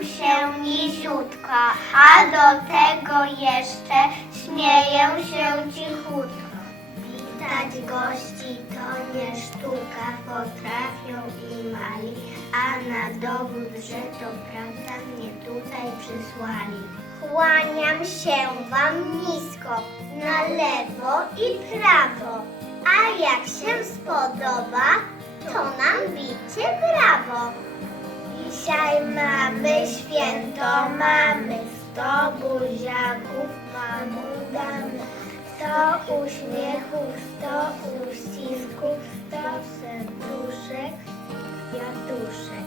kłaniam się niziutko, a do tego jeszcze śmieję się cichutko. Witać gości to nie sztuka, potrafią i mali, a na dowód, że to prawda, mnie tutaj przysłali. Kłaniam się wam nisko, na lewo i prawo, a jak się spodoba, to nam bicie brawo. Dzisiaj mamy święto, mamy sto buziaków, mamu damy. Sto uśmiechów, sto uścisków, sto serduszek, kwiatuszek.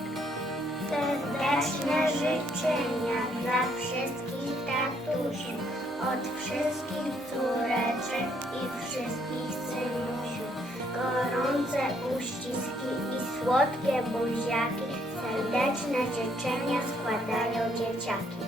Serdeczne życzenia dla wszystkich tatusiów, od wszystkich córeczek i wszystkich synusiów. Gorące uściski i słodkie buziaki, serdeczne życzenia składają dzieciaki.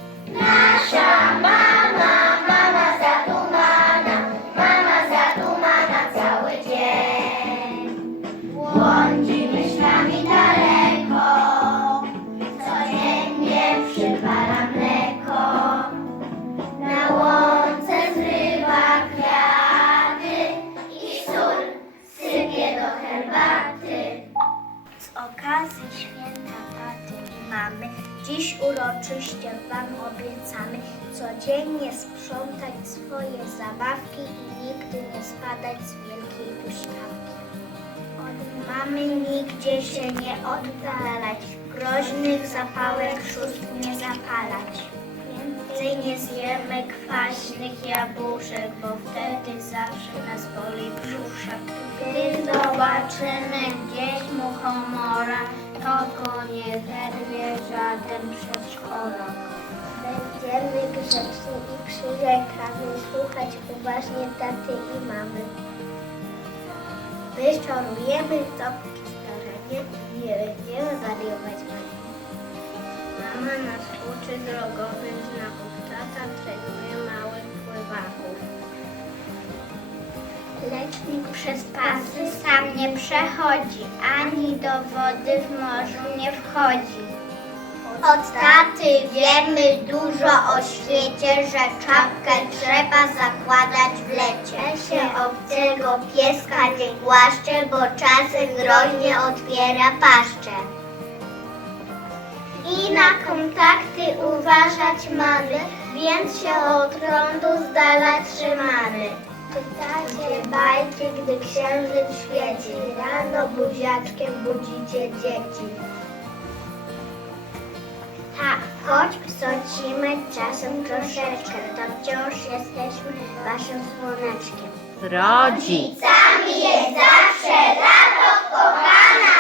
Dziś uroczyście Wam obiecamy codziennie sprzątać swoje zabawki i nigdy nie spadać z wielkiej huśtawki. Od mamy nigdzie się nie oddalać, groźnych zapałek szóst nie zapalać. Więcej nie zjemy kwaśnych jabłuszek, bo wtedy zawsze nas boli brzuszek. Gdy zobaczymy gdzieś muchomora, to go nie wyrwie żaden przedszkolak. Będziemy grzeczni i przyrzekamy słuchać uważnie taty i mamy. Wyczarujemy topki starzenie i nie będziemy wariować pani. Mama nas uczy drogowych znaków, tata trenuje małych pływaków. Lecznik przez pasy sam nie przechodzi, ani do wody w morzu nie wchodzi. Od taty wiemy dużo o świecie, że czapkę trzeba zakładać w lecie. się obcego pieska nie głaszcze, bo czasem groźnie otwiera paszczę. I na kontakty uważać mamy, więc się od prądu z dala trzymamy. Czytacie bajki, gdy księżyc świeci, rano buziaczkiem budzicie dzieci. Tak, choć psocimy czasem troszeczkę, to wciąż jesteśmy waszym słoneczkiem. Rodzic. Sami jest zawsze lato, kochani!